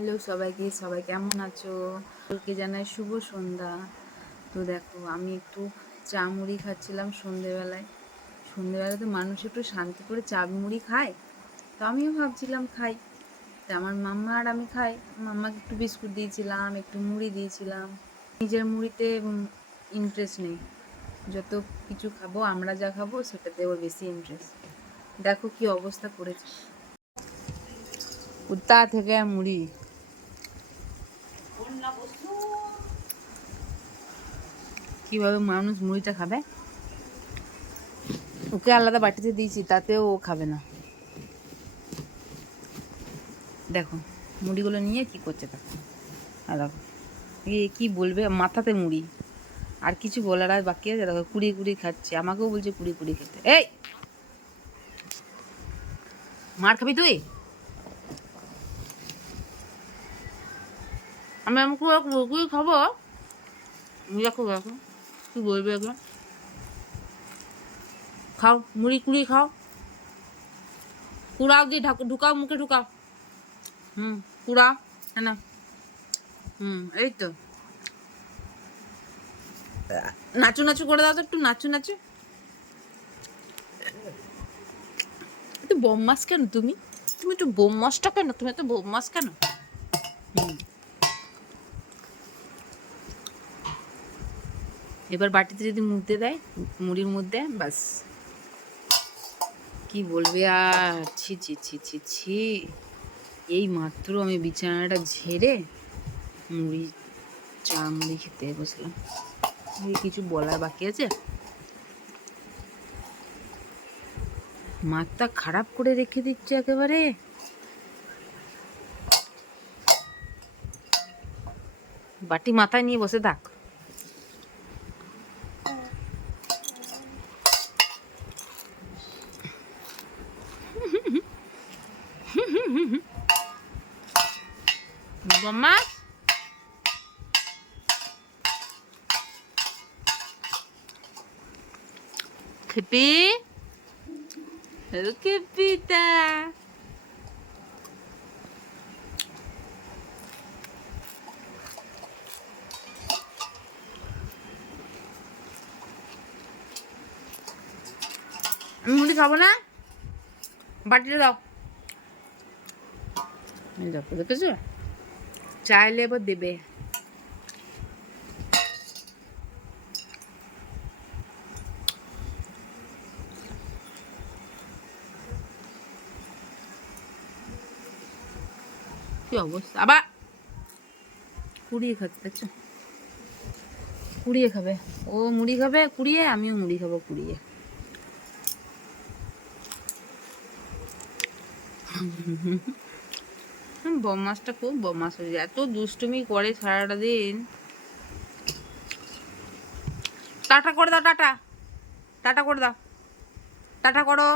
Hello সবাইকে, সবাই কেমন আছো? তোকে জানাই শুভ সন্ধ্যা। তো দেখো, আমি একটু চা মুড়ি খাচ্ছিলাম সন্ধেবেলায়। সন্ধেবেলাতে মানুষ একটু শান্তি করে চা মুড়ি খায়। তো আমিও ভাবছিলাম খাই। তা আমার মাম্মা আর আমি খাই। মাম্মাকে একটু বিস্কুট দিয়েছিলাম, একটু মুড়ি দিয়েছিলাম। নিজের মুড়িতে ইন্টারেস্ট নেই। যত কিছু খাব, আমরা যা খাব, সেটাতে ওর বেশি ইন্টারেস্ট দেখো কি অবস্থা করেছে। কুত্তা থেকে মুড়ি। কীভাবে মানুষ মুড়িটা খাবে? ওকে আলাদা বাটিতে দিয়েছি, তাতেও ও খাবে না। দেখো, মুড়িগুলো নিয়ে কি করছে দেখো কি বলবে? মাথাতে মুড়ি। আর কিছু বলার আর বাকি আছে? দেখো, কুড়ি কুড়ি খাচ্ছে। আমাকেও বলছে কুড়ি কুড়ি খেতে। এই! মার খাবি তুই? আমি আমাকে কুড়ি খাব? দেখো দেখো, কি বলবে এখন খাও, মুড়ি কুড়ি খাও। কুড়াও দিয়ে ঢাকু, ঢুকাও, মুখে ঢুকাও। হুম, কুড়াও হ্যাঁ না। হুম, এই তো। নাচু নাচু করে দাও তো একটু, নাচু নাচু। একটু বোম্মাস কেন তুমি? তুমি একটু বোম্মাসটা কেন? তুমি এত বোম্মাস কেন? হুম। এবার বাটিতে যদি মুড়তে দেয় মুড়ির মধ্যে বাস কি বলবে আর? ছি ছি ছি ছি ছি। এই মাত্র আমি বিছানাটা ঝেড়ে মুড়ি, চা মুড়ি খেতে বসলাম। কিছু বলার বাকি আছে? মাথা খারাপ করে রেখে দিচ্ছে একেবারে। বাটি মাথায় নিয়ে বসে থাক। Mamá. Kepi. Halo Kepita. মুড়ি খাব না? বাটিটা দাও। দেখেছ? চাইলে এবার দেবে। কি অবস্থা? আবার কুড়িয়ে খাচ্ছে কুড়িয়ে খাবে। ও মুড়ি খাবে, কুড়িয়ে, আমিও মুড়ি খাব, কুড়িয়ে। বমাসটা খুব বমাস হয়ে যায়। এত দুষ্টুমি করে সারাটা দিন। টাটা করে দাও, টাটা। টাটা করে দাও। টাটা করো।